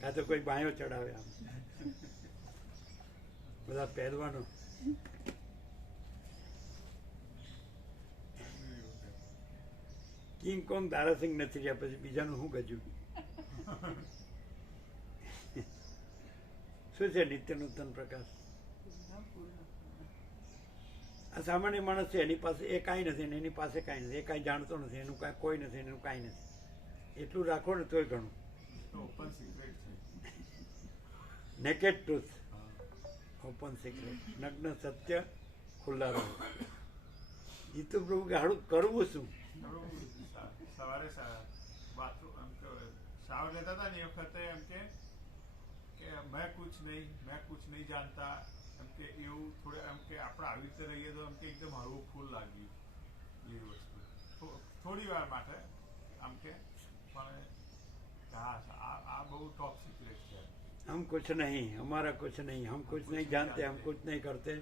કાં તો કોઈ બાયો ચડાવે આમ. બધા પહેરવાનો. કિંગ કોંગ દારાસિંહ નથી રહ્યા પછી બીજાનું શું ગજું? શું છે નિત્ય નૂતન પ્રકાશ? આ સામાન્ય માણસ છે, એની પાસે એ કાંઈ નથી ને એની પાસે કાંઈ નથી, એ કાંઈ જાણતો નથી, એનું કાંઈ કોઈ નથી એનું કાંઈ નથી. એટલું રાખો ને તોય ઘણું. ઓપન સિક્રેટ છે. નેકેડ ટ્રુથ ઓપન સિક્રેટ નગ્ન સત્ય ખુલ્લા રહો. જીતુ પ્રભુ કે હાડું કરવું શું? સવારે સા- બાથરૂમ એમ કે શાવર લેતા હતા ને એ વખતે એમ કે કે મેં કુછ નહીં મેં કુછ નહીં જાણતા. એમ કે એવું થોડે એમ કે આપણે આવી રીતે રહીએ તો એમ કે એકદમ હળવું ફૂલ લાગ્યું એવી વસ્તુ. થોડી વાર માટે આમ કે પણ હા આ આ બહુ ટોપ સિક્રેટ છે हम कुछ नहीं हमारा कुछ नहीं हम कुछ नहीं जानते हम कुछ नहीं करते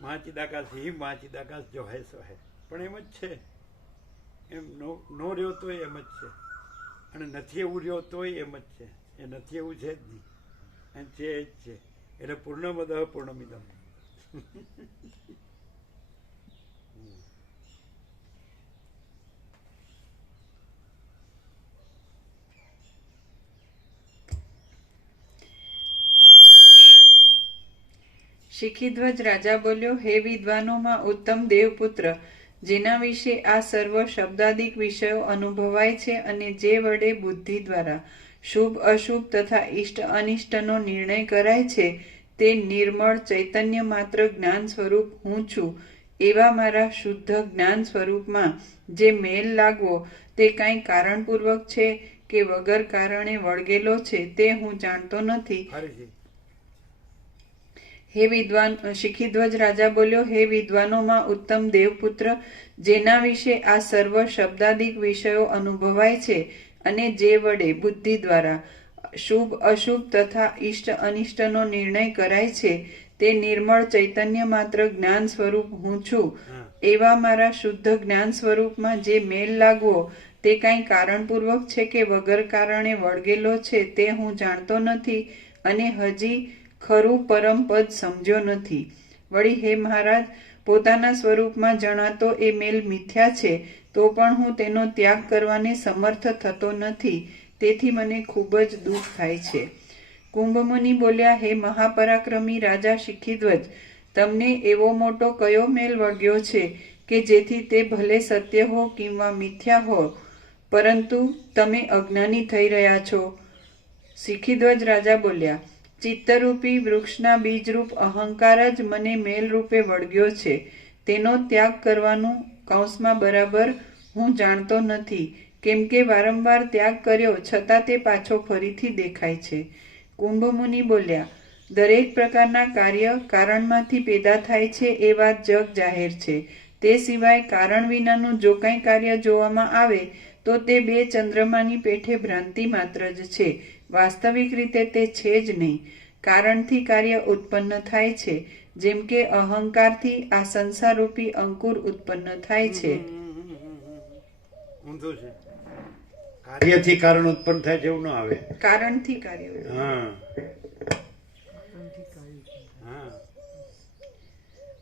મહાચિદાકાશ ही મહાચિદાકાશ जो है સો है પણ એમ જ છે એમ નો નો રહ્યો તોય એમ જ છે અને નથી એવું રહ્યો તોય એમ જ છે એ નથી એવું છે જ નહીં એમ છે એ જ છે એટલે પૂર્ણમદ પૂર્ણમિદમ શિખીધ્વજ રાજા બોલ્યો, હે વિદ્વાનોમાં ઉત્તમ દેવપુત્ર, જેના વિશે આ સર્વ શબ્દાદિક વિષયો અનુભવાય છે અને જે વડે બુદ્ધિ દ્વારા શુભ, અશુભ તથા ઇષ્ટ અનિષ્ટનો નિર્ણય કરાય છે, તે નિર્મળ ચૈતન્ય માત્ર જ્ઞાન સ્વરૂપ હું છું. એવા મારા શુદ્ધ જ્ઞાન સ્વરૂપમાં જે મેલ લાગવો, તે કાંઈ કારણપૂર્વક છે કે વગર કારણે વળગેલો છે, તે હું જાણતો નથી. હે વિદ્વાન શિખીધ્વજ રાજા બોલ્યો હે વિદ્વાનોમાં ઉત્તમ દેવપુત્ર જેના વિશે આ સર્વ શબ્દાદિક વિષયો અનુભવાય છે અને જે વડે બુદ્ધિ દ્વારા શુભ અશુભ તથા ઇષ્ટ અનિષ્ટનો નિર્ણય કરાય છે તે નિર્મળ ચૈતન્ય માત્ર જ્ઞાન સ્વરૂપ હું છું. એવા મારા શુદ્ધ જ્ઞાન સ્વરૂપમાં જે મેલ લાગવો તે કાંઈ કારણપૂર્વક છે કે વગર કારણે વળગેલો છે તે હું જાણતો નથી અને હજી ખરું પરમ પદ સમજ્યો નથી. વળી હે મહારાજ, પોતાના સ્વરૂપમાં જણાતો એ મેલ મિથ્યા છે, તો પણ હું તેનો ત્યાગ કરવાને સમર્થ થતો નથી. તેથી મને ખૂબ જ દુઃખ થાય છે. કુંભમુનિ બોલ્યા, હે મહાપરાક્રમી રાજા શિખીધ્વજ, તમને એવો મોટો કયો મેલ વળગ્યો છે કે જેથી તે ભલે સત્ય હો કિંવા મિથ્યા હો, પરંતુ તમે અજ્ઞાની થઈ રહ્યા છો? શિખીધ્વજ રાજા બોલ્યા ચિત્તરૂપી વૃક્ષના બીજરૂપ અહંકાર જ મને મેલરૂપે વળગ્યો છે. તેનો ત્યાગ કરવાનું કૌંસમાં બરાબર હું જાણતો નથી. કેમ કે વારંવાર ત્યાગ કર્યો છતાં તે પાછો ફરીથી દેખાય છે. કુંભમુનિ બોલ્યા, દરેક પ્રકારના કાર્ય કારણમાંથી પેદા થાય છે એ વાત જગ જાહેર છે. તે સિવાય કારણ વિનાનું જો કંઈ કાર્ય જોવામાં આવે, તો તે બે ચંદ્રમાની પેઠે ભ્રાંતિ માત્ર જ છે. વાસ્તવિક રીતે તે છે જ નહીં. કારણથી કાર્ય ઉત્પન્ન થાય છે. જેમ કે અહંકારથી આ સંસારરૂપી અંકુર ઉત્પન્ન થાય છે. કાર્યથી કારણ ઉત્પન્ન થાય છે એવું ન આવે. કારણથી કાર્ય હા.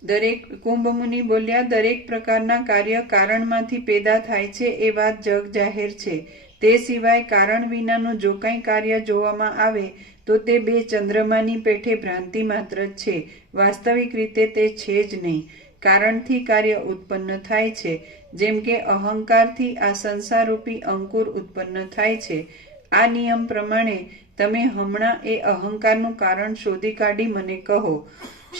દરેક કુંભ મુનિ બોલ્યા દરેક પ્રકારના કાર્ય કારણમાંથી પેદા થાય છે. એ વાત જગ જાહેર છે. તે સિવાય કારણ વિનાનું જો કંઈ કાર્ય જોવામાં આવે, તો તે બે ચંદ્રમાની પેઠે ભ્રાંતિ માત્ર જ છે. વાસ્તવિક રીતે તે છે જ નહીં. કારણથી કાર્ય ઉત્પન્ન થાય છે. જેમ કે અહંકારથી આ સંસારરૂપી અંકુર ઉત્પન્ન થાય છે. આ નિયમ પ્રમાણે તમે હમણાં એ અહંકારનું કારણ શોધી કાઢી મને કહો.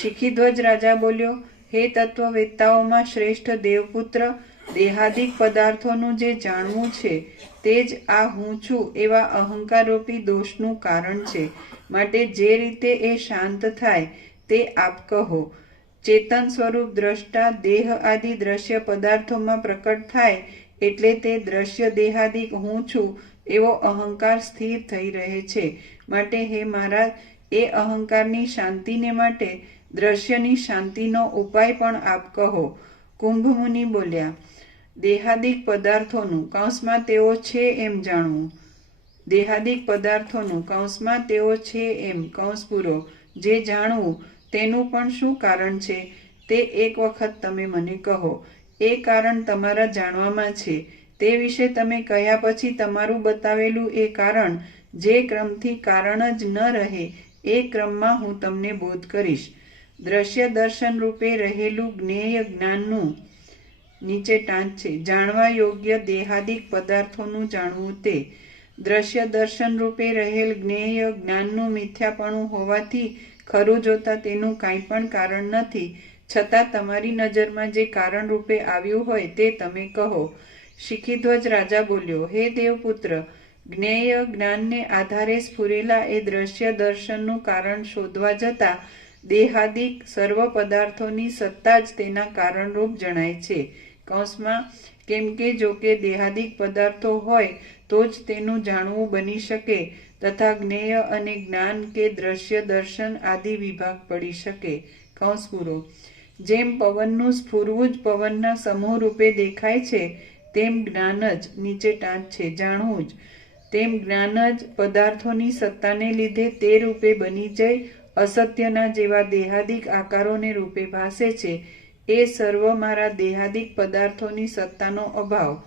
શિખીધ્વજ રાજા બોલ્યો, હે તત્વવેત્તાઓમાં શ્રેષ્ઠ દેવપુત્ર દેહાદિક પદાર્થોનું જે જાણવું છે, તે જ આ હું છું એવા અહંકારરૂપી દોષનું કારણ છે. માટે જે રીતે એ શાંત થાય, તે આપ કહો. ચેતન સ્વરૂપ દ્રષ્ટા દેહ આદિ દ્રશ્ય પદાર્થોમાં પ્રકટ થાય, એટલે તે દ્રશ્ય દેહાદિક હું છું, એવો અહંકાર સ્થિર થઈ રહે છે. માટે હે મહારાજ, એ અહંકારની શાંતિને માટે દ્રશ્યની શાંતિનો ઉપાય પણ આપ કહો. કુંભ મુનિ બોલ્યા દેહાદિક પદાર્થોનું કૌંસમાં તેઓ છે એમ જાણવું. દેહાદિક પદાર્થોનું કૌંસમાં તેઓ છે એમ કૌંસ પૂરો જે જાણવું તેનું પણ શું કારણ છે તે એક વખત તમે મને કહો. એ કારણ તમારા જાણવામાં છે. તે વિશે તમે કહ્યા પછી તમારું બતાવેલું એ કારણ જે ક્રમથી કારણ જ ન રહે એ ક્રમમાં હું તમને બોધ કરીશ. દ્રશ્ય દર્શન રૂપે રહેલું જ્ઞેય જ્ઞાનનું નીચે ટાંચ છે. જાણવા યોગ્ય દેહાદિક પદાર્થોનું જાણવું તે દ્રશ્ય દર્શન રૂપે રહેલ જ્ઞેય જ્ઞાનનું મિથ્યાપણું હોવાથી ખરું જોતા તેનું કાંઈ પણ કારણ નથી. છતાં તમારી નજરમાં જે કારણ રૂપે આવ્યું હોય તે તમે કહો. શિખીધ્વજ રાજા બોલ્યો, હે દેવપુત્ર, જ્ઞેય જ્ઞાનને આધારે સ્ફુરેલા એ દ્રશ્ય દર્શનનું કારણ શોધવા જતા દેહાદિક સર્વ પદાર્થોની સત્તા જ તેના કારણરૂપ જણાય છે. કૌંસમાં. કેમ કે જો કે દેહાદિક પદાર્થો હોય, તો જ તેનું જાણવું બની શકે, તથા જ્ઞેય અને જ્ઞાન કે દ્રશ્ય દર્શન આદિ વિભાગ પડી શકે. કૌંસ પૂરો જેમ પવનનું સ્ફુરવું જ પવનના સમૂહ રૂપે દેખાય છે, તેમ જ્ઞાન જ નીચે ટાંચ છે, જાણવું જ. તેમ જ્ઞાન જ પદાર્થોની સત્તાને લીધે તે રૂપે બની જઈ અસત્યના જેવા દેહાદિક આકારોને રૂપે ભાસે છે. એ સર્વ મારા દેહાદિક પદાર્થોની સત્તાનો અભાવ.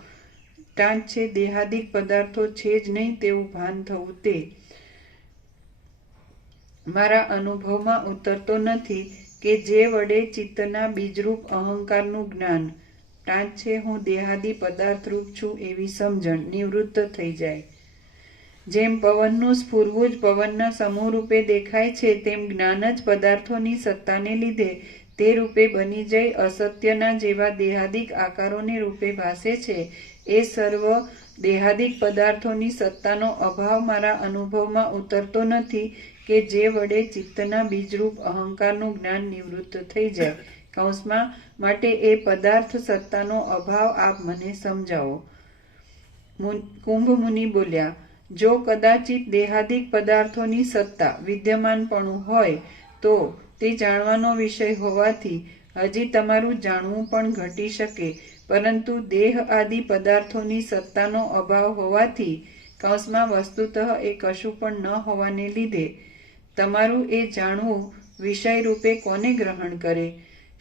ટાંચ છે દેહાદિક પદાર્થો છે જ નહીં તેવું ભાન થવું તે. મારા અનુભવમાં ઉતરતો નથી કે જે વડે ચિત્તના બીજરૂપ અહંકારનું જ્ઞાન. ટાંચ છે હું દેહાદી પદાર્થરૂપ છું એવી સમજણ નિવૃત્ત થઈ જાય. જેમ પવનનું સ્ફૂરવું જ પવનના સમૂહ રૂપે દેખાય છે, તેમ જ્ઞાન જ પદાર્થોની સત્તાને લીધે તે રૂપે બની જઈ અસત્યના જેવા દેહાદિક આકારોને રૂપે ભાસે છે. એ સર્વ દેહાદિક પદાર્થોની સત્તાનો અભાવ મારા અનુભવમાં ઉતરતો નથી કે જે વડે ચિત્તના બીજરૂપ અહંકારનું જ્ઞાન નિવૃત્ત થઈ જાય. કૌંસમાં, માટે એ પદાર્થ સત્તાનો અભાવ આપ મને સમજાવો. કુંભ મુનિ બોલ્યા, જો કદાચિત દેહાદિક પદાર્થોની સત્તા વિદ્યમાનપણું હોય તો તે જાણવાનો વિષય હોવાથી હજી તમારું જાણવું પણ ઘટી શકે. પરંતુ દેહ આદિ પદાર્થોની સત્તાનો અભાવ હોવાથી કૌંસમાં વસ્તુતઃ એ કશું પણ ન હોવાને લીધે તમારું એ જાણવું વિષય રૂપે કોને ગ્રહણ કરે?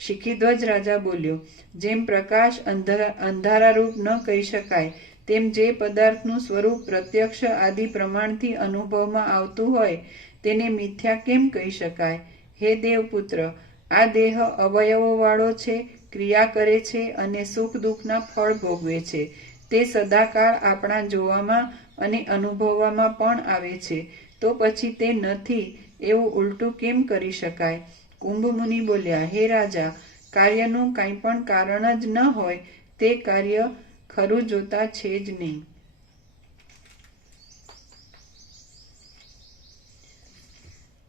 શિખીધ્વજ રાજા બોલ્યો, જેમ પ્રકાશ અંધા, અંધારારૂપ ન કહી શકાય, તેમ જે પદાર્થનું સ્વરૂપ પ્રત્યક્ષ આદિ પ્રમાણથી અનુભવમાં આવતું હોય તેને મિથ્યા કેમ કહી શકાય? હે દેવપુત્ર, આ દેહ અવયવોવાળો છે, ક્રિયા કરે છે અને સુખ દુઃખના ફળ ભોગવે છે. તે સદાકાળ આપણા જોવામાં અને અનુભવવામાં પણ આવે છે. તો પછી તે નથી, એવું ઉલટું કેમ કરી શકાય? કુંભ મુનિ બોલ્યા, હે રાજા, કાર્યનું કાંઈ પણ કારણ જ ન હોય, તે કાર્ય ખરું જોતા છે જ નહીં.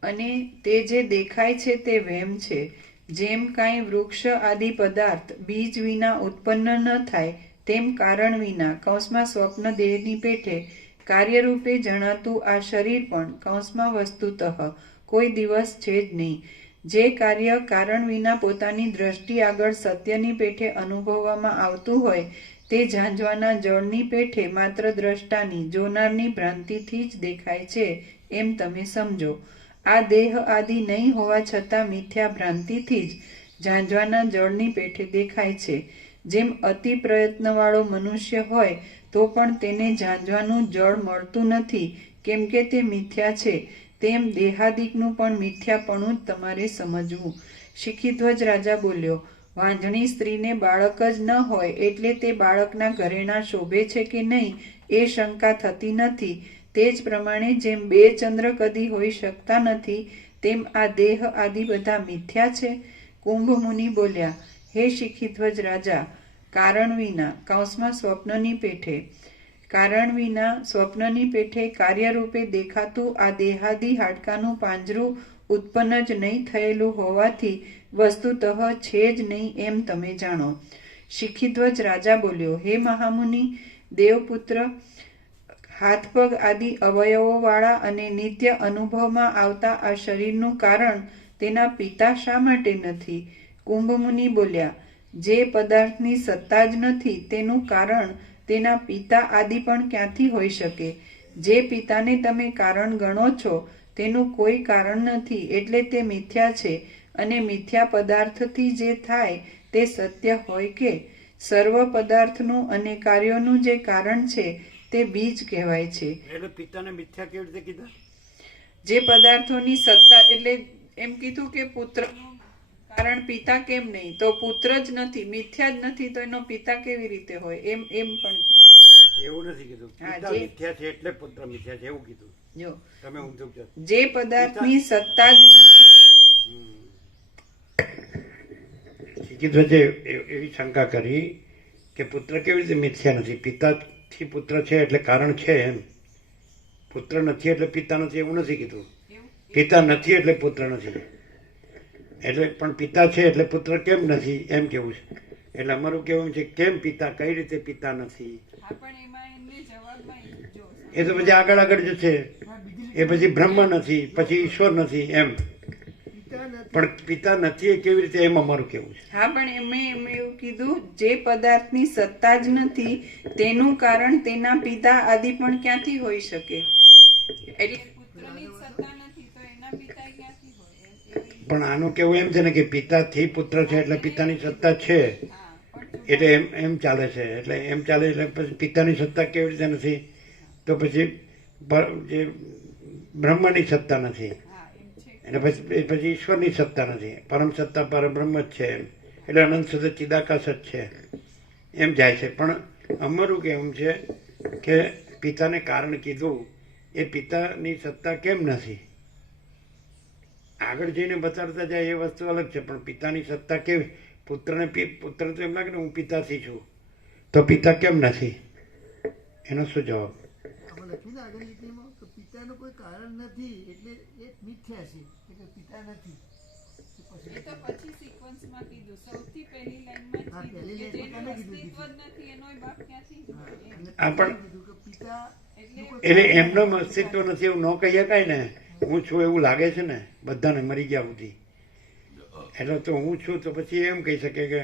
અને તે જે દેખાય છે તે વહેમ છે. જેમ કાંઈ વૃક્ષ આદિ પદાર્થ બીજ વિના ઉત્પન્ન ન થાય, તેમ કારણ વિના કૌંસમાં સ્વપ્ન દેહની પેઠે કાર્યરૂપે જણાતું આ શરીર પણ કૌંસમાં વસ્તુતઃ, કોઈ દિવસ છે જ નહીં. જે કાર્ય કારણ વિના પોતાની દ્રષ્ટિ આગળ સત્યની પેઠે અનુભવવામાં આવતું હોય, તે ઝાંઝવાના જળની પેઠે માત્ર દ્રષ્ટાની, જોનારની ભ્રાંતિથી જ દેખાય છે, એમ તમે સમજો. આ દેહ આદિ નહીં હોવા છતાં મિથ્યા ભ્રાંતિથી જ ઝાંઝવાના જળની પેઠે દેખાય છે. જેમ અતિ પ્રયત્નવાળો મનુષ્ય હોય, તો પણ તેને ઝાંઝવાનું જળ મળતું નથી. કેમ કે તે મિથ્યા છે. તેમ દેહાદિકનું પણ મિથ્યાપણું જ તમારે સમજવું. શિખીધ્વજ રાજા બોલ્યો, વાંઝણી સ્ત્રીને બાળક જ ન હોય એટલે તે બાળકના ઘરેણા શોભે છે કે નહીં એ શંકા થતી નથી. તે જ પ્રમાણે જેમ બે ચંદ્ર કદી હોઈ શકતા નથી, તેમ આ દેહ આદિ બધા મિથ્યા છે. કુંભ મુનિ બોલ્યા, હે શિખિધ્વજ રાજા, કારણ વિના કૌંસમાં સ્વપ્નની પેઠે, કારણ વિના સ્વપ્નની પેઠે કાર્યરૂપે દેખાતું આ દેહાદી હાડકાનું પાંજરું ઉત્પન્ન જ નહીં થયેલું હોવાથી વસ્તુતઃ છે જ નહીં એમ તમે જાણો. શિખિધ્વજ રાજા બોલ્યો, હે મહામુનિ, દેવપુત્ર હાથ પગ આદિ અવયવોવાળા અને નિત્ય અનુભવમાં આવતા આ શરીરનું કારણ તેના પિતા શા માટે નથી? કુંભ મુનિ બોલ્યા, જે પદાર્થની સત્તા જ નથી તેનું કારણ તેના પિતા આદિ પણ ક્યાંથી હોઈ શકે? જે પિતાને તમે કારણ ગણો છો તેનું કોઈ કારણ નથી એટલે તે મિથ્યા છે અને મિથ્યા પદાર્થથી જે થાય તે સત્ય હોય કે? સર્વ પદાર્થનું અને કાર્યોનું જે કારણ છે તે બીજ કહેવાય છે. એટલે પિતાને મિથ્યા કેવી રીતે કીધા? જે પદાર્થોની સત્તા એટલે એમ કીધું કે પુત્ર કારણ પિતા કેમ નહીં? તો પુત્ર જ નથી મિથ્યા જ નથી તો એનો પિતા કેવી રીતે હોય? એમ એમ પણ એવું નથી કીધું. પિતા જે- મિથ્યા છે એટલે પુત્ર મિથ્યા છે એવું કીધું. જો તમે ઊંધું જે પદાર્થની સત્તા જ નથી. કીધું છે એવી શંકા કરી કે પુત્ર કેવી રીતે મિથ્યા નથી? પિતાથી પુત્ર છે એટલે કારણ છે એમ. પુત્ર નથી એટલે પિતા નથી એવું નથી કીધું. પિતા નથી એટલે પુત્ર નથી. એટલે પણ પિતા છે એટલે પુત્ર કેમ નથી એમ કેવું છે. એટલે અમારું કેવું છે કેમ પિતા કઈ રીતે પિતા નથી? એ તો પછી આગળ આગળ જશે. એ પછી બ્રહ્મ નથી પછી ઈશ્વર નથી એમ. પણ પિતા નથી એ કેવી રીતે એમ અમારું કેવું છે? હા પણ એમે એમ એવું કીધું જે પદાર્થની સત્તા જ નથી તેનું કારણ તેના પિતા આદિ પણ ક્યાંથી હોઈ શકે? એટલે પણ આનું કેવું એમ છે ને કે પિતાથી પુત્ર છે એટલે પિતાની સત્તા છે. એટલે એમ એમ ચાલે છે. એટલે એમ ચાલે એટલે પછી પિતાની સત્તા કેવી રીતે નથી? તો પછી જે બ્રહ્માની સત્તા નથી. એમ પછી પછી ઈશ્વરની સત્તા નથી. પરમ સત્તા, પરબ્રહ્મ જ છે એટલે અનંત સુધી ચિદાકાશ જ છે. એમ જાય છે. પણ અમારું કેવું છે કે પિતાને કારણ કીધું, એ પિતાની સત્તા કેમ નથી? આગળ જઈને બતાડતા જાય એ વસ્તુ અલગ છે, પણ પિતાની સત્તા કેવી? પુત્રને પુત્ર તો એમ લાગે ને, હું પિતાથી છું. તો પિતા કેમ નથી? એનો શું જવાબ? લખ્યું ને આગળ પિતાનું કોઈ કારણ નથી, એટલે એ મિથ્યા છે. એટલે પિતા નથી. એ તો પછી સિક્વન્સમાં કીધું. સૌથી પહેલી લાઈનમાં કે જેનું અસ્તિત્વ જ નથી બાપ ક્યાંથી કે એટલે એમનો અસ્તિત્વ નથી એવું ન કહી શકાય ને. હું છું એવું લાગે છે ને બધાને મરી ગયા સુધી. એટલે તો હું છું તો પછી એમ કહી શકે કે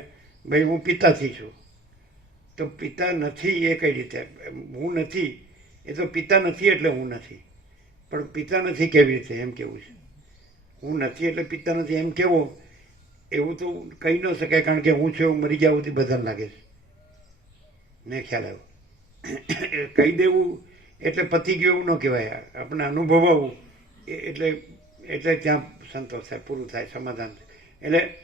ભાઈ હું પિતાથી છું. તો પિતા નથી એ કઈ રીતે? હું નથી. એ તો પિતા નથી એટલે હું નથી. પણ પિતા નથી કેવી રીતે? એમ કેવું છે. હું નથી એટલે પિતા નથી, એમ કેવો? એવું તો કહી ન શકાય, કારણ કે હું છું એવું મરી ગયા સુધી બધાને લાગે છે. ને ખ્યાલ આવ્યો. કહી દેવું એટલે પતી ગયું એવું ન કહેવાય. આપણે અનુભવાવું એટલે એટલે ત્યાં સંતોષ થાય, પૂરું થાય, સમાધાન એટલે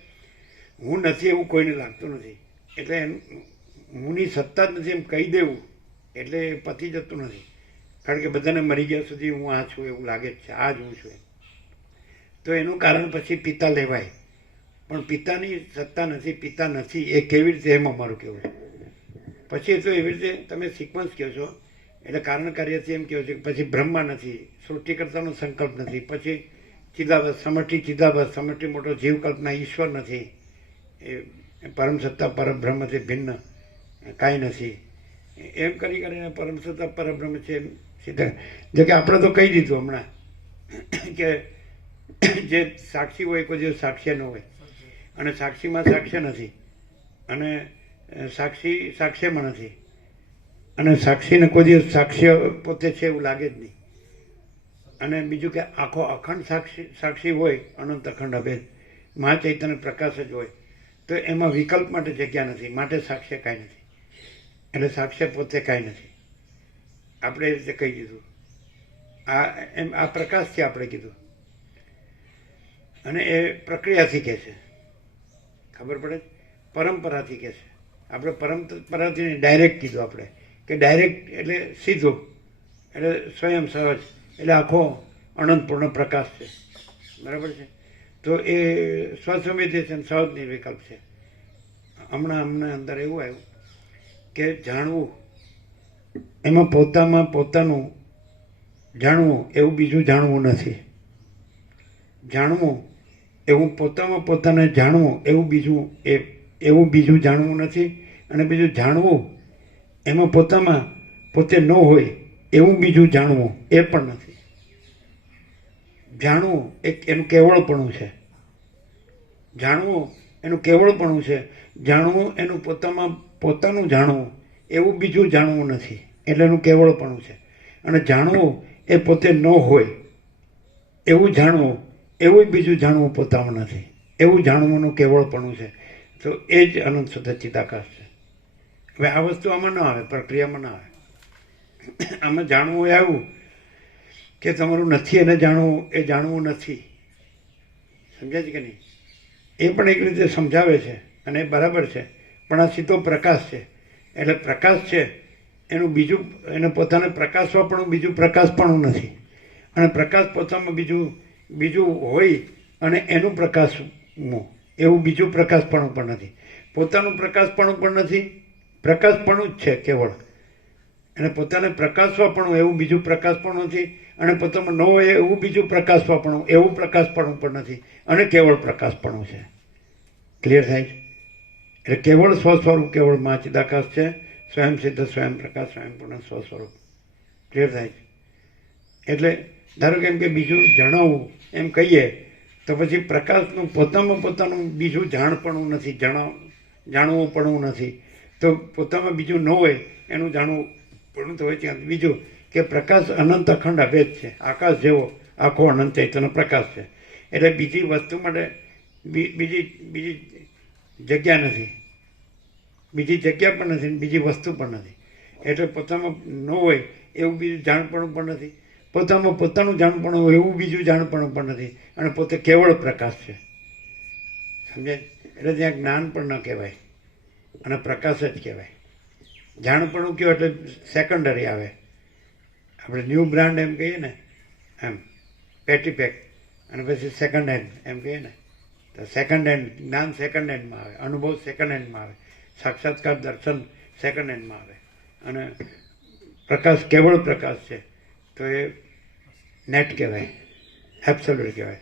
હું નથી એવું કોઈને લાગતું નથી. એટલે હુંની સત્તા જ નથી એમ કહી દેવું. એટલે પતી જતું નથી. કારણ કે બધાને મરી ગયા સુધી હું આ છું, એવું લાગે જ છે. આ જ હું છું એમ. તો એનું કારણ પછી પિતા લેવાય. પણ પિતાની સત્તા નથી, પિતા નથી, એ કેવી રીતે એમ અમારું કહેવું? પછી તો એવી રીતે તમે સિક્વન્સ કહો છો, એટલે કારણ કાર્યથી એમ કહો છો કે પછી બ્રહ્મા નથી, સૃષ્ટિકર્તાનો સંકલ્પ નથી, પછી ચિદાભાસ સમઠી ચિદાભાસ સમઠી મોટો જીવ કલ્પના ઈશ્વર નથી. એ પરમ સત્તા પરબ્રહ્મથી ભિન્ન કાંઈ નથી. એમ કરી કરીને પરમ સત્તા પરબ્રહ્મ છે એમ સીધા. જોકે આપણે તો કહી દીધું હમણાં કે જે સાક્ષી હોય કોઈ દિવસ સાક્ષ્ય ન હોય. અને સાક્ષીમાં સાક્ષ્ય નથી. અને સાક્ષી સાક્ષ્યમાં નથી. અને સાક્ષીને કોઈ દિવસ સાક્ષ્ય પોતે છે એવું લાગે જ નહીં. અને બીજું કે આખો અખંડ સાક્ષી સાક્ષી હોય, અનંત અખંડ અભેદ, મહાચૈતન્ય પ્રકાશ જ હોય, તો એમાં વિકલ્પ માટે જગ્યા નથી. માટે સાક્ષ્ય કાંઈ નથી. એટલે સાક્ષ્ય પોતે કાંઈ નથી. આપણે એ રીતે કહી દીધું. આ, એમ, આ પ્રકાશથી આપણે કીધું. અને એ પ્રક્રિયાથી કહે છે. ખબર પડે? પરંપરાથી કહે છે. આપણે પરંપરાથી ડાયરેક્ટ કીધું આપણે કે ડાયરેક્ટ એટલે સીધું. એટલે સ્વયં સહજ, એટલે આખો અનંતપૂર્ણ પ્રકાશ છે. બરાબર છે? તો એ સ્વસંવેદન સહજ નિર્વિકલ્પ છે. હમણાં અમને અંદર એવું આવ્યું કે જાણવું, એમાં પોતામાં પોતાનું જાણવું, એવું બીજું જાણવું નથી. જાણવું એવું પોતામાં પોતાને જાણવું, એવું બીજું એ એવું બીજું જાણવું નથી. અને બીજું જાણવું એમાં પોતામાં પોતે ન હોય, એવું બીજું જાણવું એ પણ નથી. જાણવું એક એનું કેવળપણું છે. જાણવું એનું કેવળપણું છે. જાણવું એનું પોતામાં પોતાનું જાણવું, એવું બીજું જાણવું નથી. એટલે એનું કેવળપણું છે. અને જાણવું એ પોતે ન હોય, એવું જાણવું એવું બીજું જાણવું પોતાનું નથી. એવું જાણવાનું કેવળપણું છે. તો એ જ અનંત શુદ્ધ ચિદાકાશ છે. હવે આ વસ્તુ આમાં ના આવે, પ્રક્રિયામાં ના આવે. આમાં જાણવું એ આવું કે તમારું નથી એને જાણવું, એ જાણવું નથી. સમજાય છે કે નહીં? એ પણ એક રીતે સમજાવે છે અને એ બરાબર છે. પણ આ સીધો પ્રકાશ છે. એટલે પ્રકાશ છે, એનું બીજું, એને પોતાને પ્રકાશવા પણ બીજું પ્રકાશ પણ નથી. અને પ્રકાશ પોતામાં બીજું બીજું હોય અને એનું પ્રકાશ એવું બીજું પ્રકાશપણું પણ નથી. પોતાનું પ્રકાશપણું પણ નથી. પ્રકાશપણું જ છે કેવળ. અને પોતાને પ્રકાશવાપણું એવું બીજું પ્રકાશપણું નથી. અને પોતામાં ન હોય એવું બીજું પ્રકાશવાપણું એવું પ્રકાશપણું પણ નથી. અને કેવળ પ્રકાશપણું છે. ક્લિયર થાય છે? એટલે કેવળ સ્વસ્વરૂપ કેવળમાં ચિદાકાશ છે. સ્વયં સિદ્ધ સ્વયં પ્રકાશ સ્વયંપૂર્ણ સ્વસ્વરૂપ. ક્લિયર થાય છે? એટલે ધારો કે એમ કે બીજું જણાવવું એમ કહીએ, તો પછી પ્રકાશનું, પોતામાં પોતાનું બીજું જાણપણું નથી, જણાવ જાણવું પણ નથી. તો પોતામાં બીજું ન હોય, એનું જાણવું પણ તો હોય ત્યાં બીજું કે પ્રકાશ અનંત અખંડ અભેદ છે. આકાશ જેવો, આખો અનંત ચૈતન્ય પ્રકાશ છે. એટલે બીજી વસ્તુ માટે બીજી બીજી જગ્યા નથી. બીજી જગ્યા પણ નથી બીજી વસ્તુ પણ નથી. એટલે પોતામાં ન હોય એવું બીજું જાણપણું પણ નથી. પોતામાં પોતાનું જાણપણ હોય, એવું બીજું જાણપણ પણ નથી. અને પોતે કેવળ પ્રકાશ છે. સમજે? એટલે ત્યાં જ્ઞાન પણ ન કહેવાય. અને પ્રકાશ જ કહેવાય. જાણપણું કહેવાય એટલે સેકન્ડરી આવે. આપણે ન્યૂ બ્રાન્ડ એમ કહીએ ને, એમ પેટી પેક અને પછી સેકન્ડ હેન્ડ એમ કહીએ ને, તો સેકન્ડ હેન્ડ જ્ઞાન સેકન્ડ હેન્ડમાં આવે. અનુભવ સેકન્ડ હેન્ડમાં આવે. સાક્ષાત્કાર દર્શન સેકન્ડ હેન્ડમાં આવે. અને પ્રકાશ, કેવળ પ્રકાશ છે. તો એ નેટ કહેવાય. એબ્સોલ્યુટ કહેવાય.